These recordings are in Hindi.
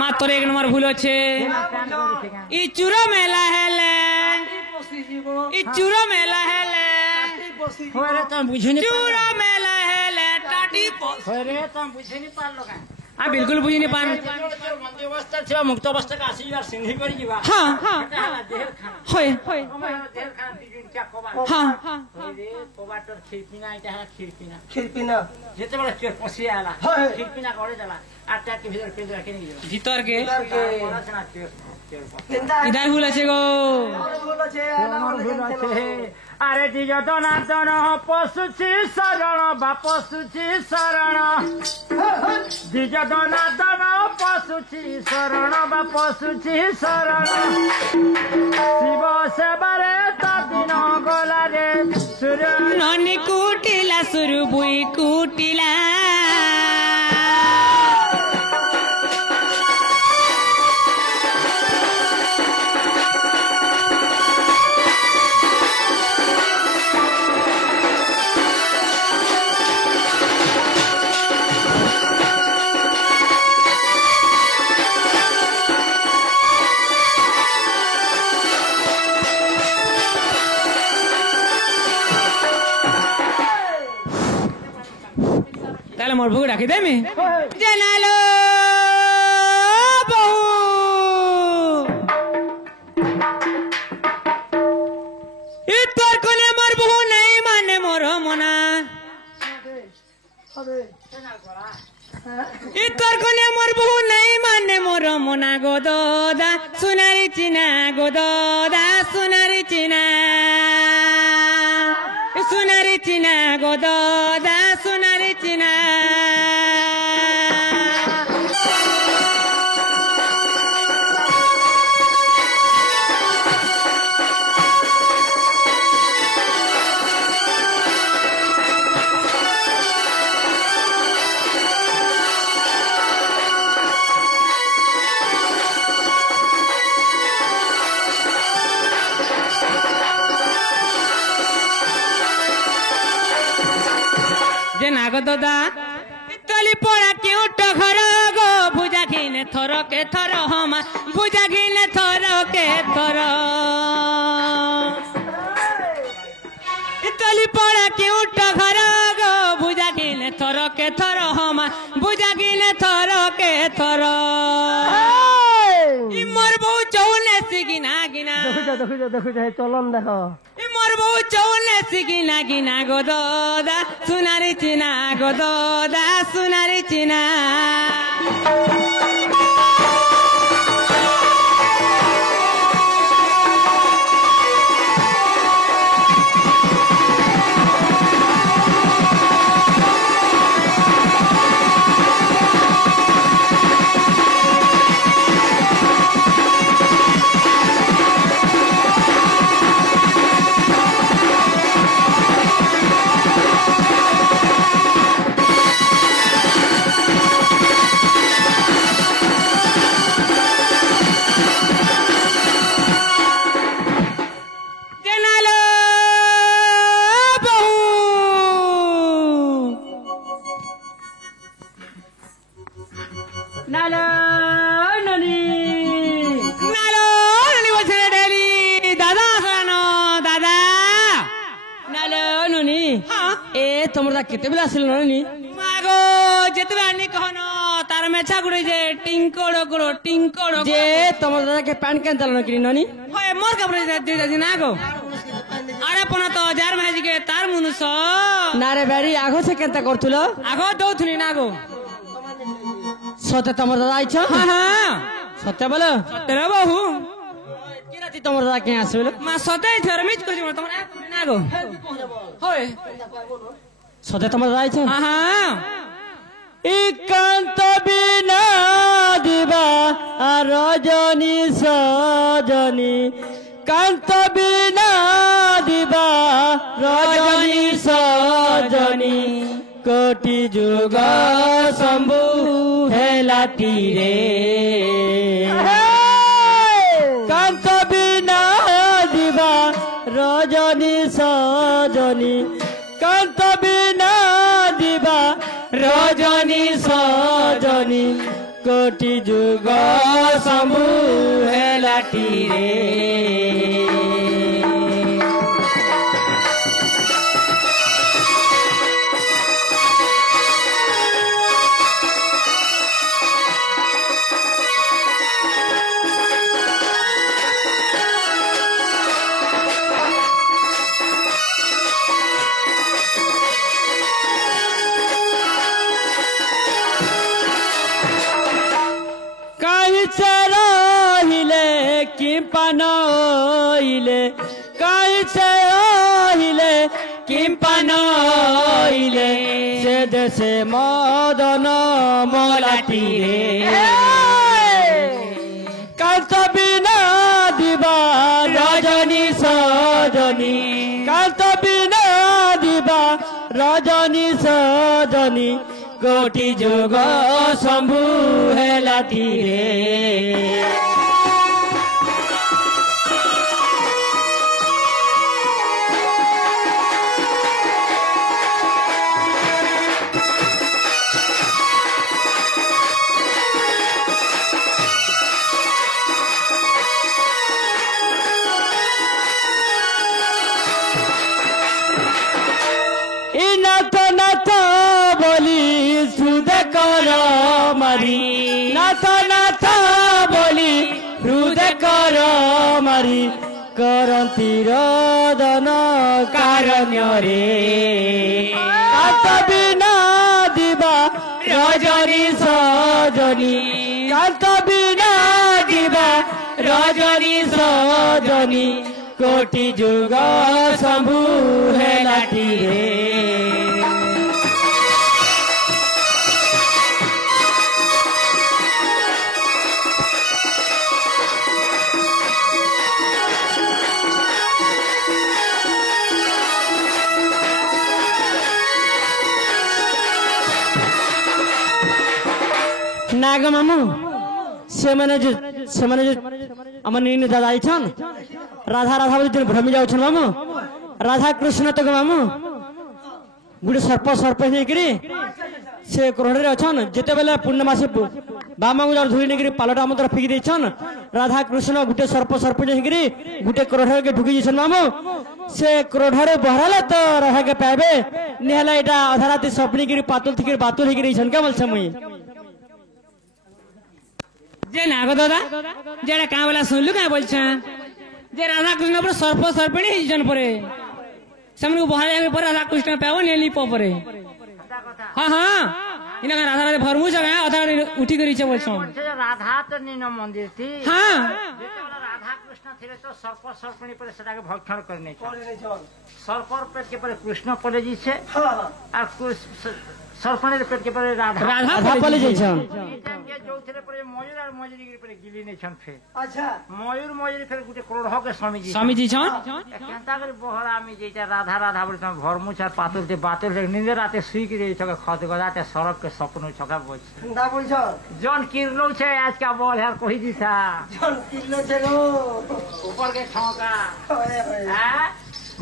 মা তোর এক নম্বর ভুল আছে ই চুর মেলা হেলে ই চুর মেলা হেলে চুর মেলা হেলে টাটি বুঝিনি পারলো बिल्कुल बुझी नहीं पान अवस्था छे मुक्त अवस्था का आसी बार सिंधी करी जीवा हां हां होय होय हां हां रे कोबाटर खिरपिना इटा है खिरपिना जेते बड़ा चोर पसी आला खिरपिना करे देला आटा के भीतर पेज रखे नहीं भीतर के इधर भूल আছে गो अरे दियो दना दन पशुची शरण बापसुची शरण दियो दना दन पशुची शरण बापसुची शरण शिव सेवारे दिन गला रे सूर्य ननी कुटिला सुरु बुई कुटिला मोर भूख राखी दे मी जनालो बहु इतर कोने मोर बहु नहीं माने मोर मना इतर कोने मोर बहु नहीं माने मोर मना गोदोदा सुनारी चिना गोदोदा सुनारी चिना गोदोदा सुनारी चिना नागदा तली पड़ा क्यों घर गो भुजा घिने थर के थर हमा भुजा घिने थर के थर तली पड़ा क्यों घर गो भुजा घिने थर के थर हमा भुजा घिने थर के थर मोर बहु चौने सिगिना गिना देखो चलन देखो मोर बहु चौने सिगिना गिना गोदोदा सुनारी चिना गोदोदा सुनारी चिना तमरा केते बेला आसिल ननी मागो जेते आनी कहनो तार मेछा गुडे जे टिंकोड़ो गुडो टिंकोड़ो जे तमरा के पान केन चलन कि ननी होय मोर का दे दे ना गो अरे पना तो 1000 माजी के तार मुनुस नारे बेरी आगो से केनता करथुलो आगो दउथुनी ना गो सते तमरा आइछ हां हां सते बोलो सते रे बहु की राती तमरा के आसिल मा सते थर मिच को तमरा ना गो होय सते तमरा आइछ हां एकांत बिना दिवा रजनी सजनी कांत बिना दिवा रजनी सजनी कोटि जुग शंभु हेला तीरे कांत बिना दिवा रजनी सजनी कांत बिना दिवा रजनी रजनी सजनी कोटि जुग शंभु हेलाटी रे चराहिले कि पनोइले कहीं चराहिले कि पनोइले से देशे मदन मोलाटी रे कांत बिना दिवा रजनी सजनी कांत बिना दिवा रजनी सजनी कोटि जुग शंभु हेलाटी रे नाथ नाथ बोली हृदय कर मारी करती रदन कारण्य रे कांत बिना दिवा रजनी सजनी कांत बिना दिवा रजनी सजनी कोटि जुग शंभु हेलाटी रे नाग मामू से माने जो अमर नीन दादा छन राधा राधा बोली भ्रमी जाउ छन मामू राधा कृष्ण तक मामू गुडे सर्प सर्प हेकरी से क्रोढ़ रे अछन जेते बेले पूर्णमासी बामा गुजार धुई नेकरी पालटा मतर फिक दे छन राधा कृष्ण गुटे सर्प सर्प हेकरी गुटे क्रोढ़ के ढुकी छन मामू से क्रोढ़ रे बहराले तो रह के पाबे नेहला एटा अधराती सपनी गिरी पातुल थिकरी बातुल हेकरी छन का बोल छमुई जे नाग दादा जेड़ा का वाला सुनलु का बोल छ जे राधा कृष्ण पर सर्प सर्पिणी हिजन परे समन को बहार जाके पर राधा कृष्ण पाव नेली परे हां हां इना राधा राधा भरमु जगह अधा उठी करी छ बोल छ राधा तो नीन मंदिर थी हां राधा कृष्ण थे तो सर्प सर्पिणी पर सदा के भक्षण करने छ सर्प पेट के पर कृष्ण पले जी छे हां और सर्पने पेट के पर राधा राधा पले जाइ छ के जो थे पर मयूर और मयूरी के पर गिली ने छन फे अच्छा मयूर मयूरी फिर गुटे क्रोढ़ के स्वामी जी छ केनता कर बहरा में जेटा राधा राधा बोल त भरमु छ पातुल ते बातुल नींद राते सुई के छ खत गदाते सड़क के सपनो छका बोल ना बोल छ जन किरलो छे आज का बोल यार कोई दी था जन किरलो छे रो ऊपर के ठोका हां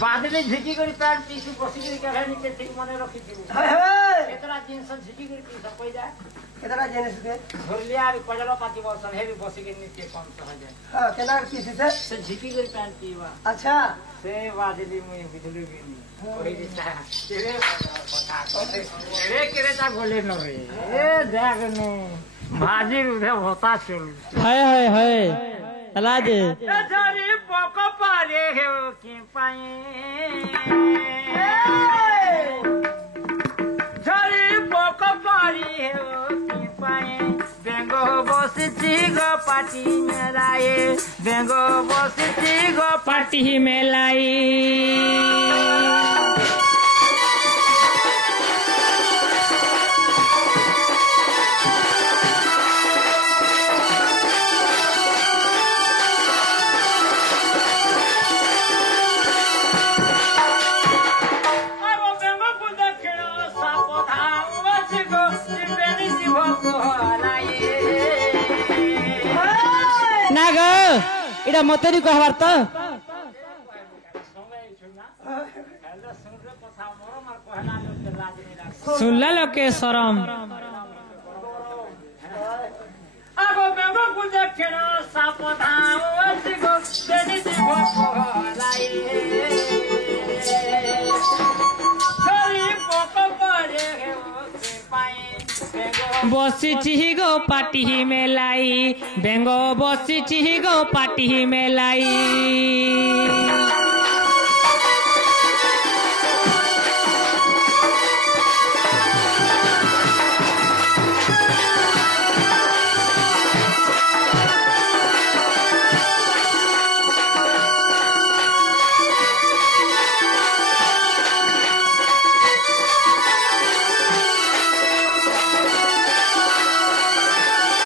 बादले झिकी करी पैंट पीसु बसी करी के रहनी के ठीक मने रखी दिउ केतरा जिंस झिकी करी पीस कोई जा केतरा जिंस के धरलिया रे पजलो पाती बसन हे बसी के नीचे कम से हो जाए हां केना पीस से झिकी करी पैंट पीवा अच्छा से बादली मुई बिदुली बिनी कोई दिता तेरे बता रे केरे ता गोले न रे ए जाग ने भाजी उधे होता चल हाय हाय हाय अला दे झरी पोको पारे हे के पाए झरी पोको पारी हे के पाए बेंगो बसची गो पाटी मेलाए बेंगो बसची गो पाटी मेलाई नाग इडा मतरी कहबार त सुनला लोग के शरम दक्षिण सापधावत गो जनि जीव पहलाई छरी पोक परे ओसे पाए बसिछि गो पाटी मेलाई बेंगो बसिछि गो पाटी मेलाई